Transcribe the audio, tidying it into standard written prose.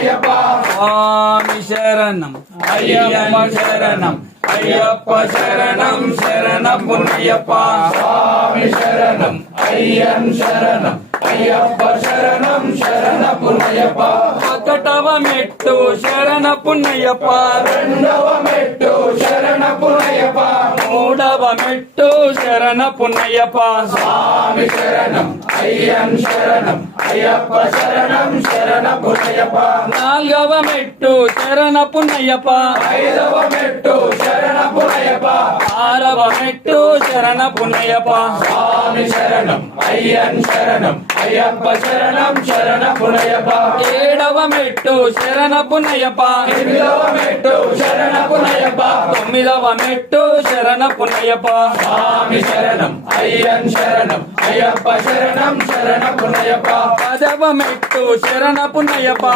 పున్నయ్యప్ప స్వామి శరణం అయ్యప్ప శరణం అయ్యప్ప శరణం శరణ పున్నయ్యప్ప స్వామి శరణం అయ్యన్ శరణం అయ్యప్ప శరణం శరణ పున్నయ్యప్ప ఒకటవ మెట్టు శరణ పున్నయ్యప్ప రెండవ మెట్టు శరణ పున్నయ్యప్ప మూడవ మెట్టు శరణ పున్నయ్యప్ప స్వామి శరణం అయ్యన్ శరణం అయ్యప్ప శరణం శరణ పున్నయ్యప్ప నాలుగవ మెట్టు శరణ పున్నయ్యప్ప ఐదవ మెట్టు శరణ పున్నయ్యప్ప ఆరవ మెట్టు శరణ పున్నయ్యప్ప స్వామి శరణం అయ్యన్ శరణం అయ్యప్ప శరణం శరణ పున్నయ్యప్ప ఏడవ మెట్టు శరణ పున్నయ్యప్ప ఎనిమిదవ మెట్టు శరణ పున్నయ్యప్ప తొమ్మిదవ మెట్టు శరణ పున్నయ్యప్ప స్వామి శరణం అయ్యన్ శరణం అయ్యప్ప శరణం శరణ పున్నయ్యప్ప పదవ మెట్టు శరణ పున్నయ్యప్ప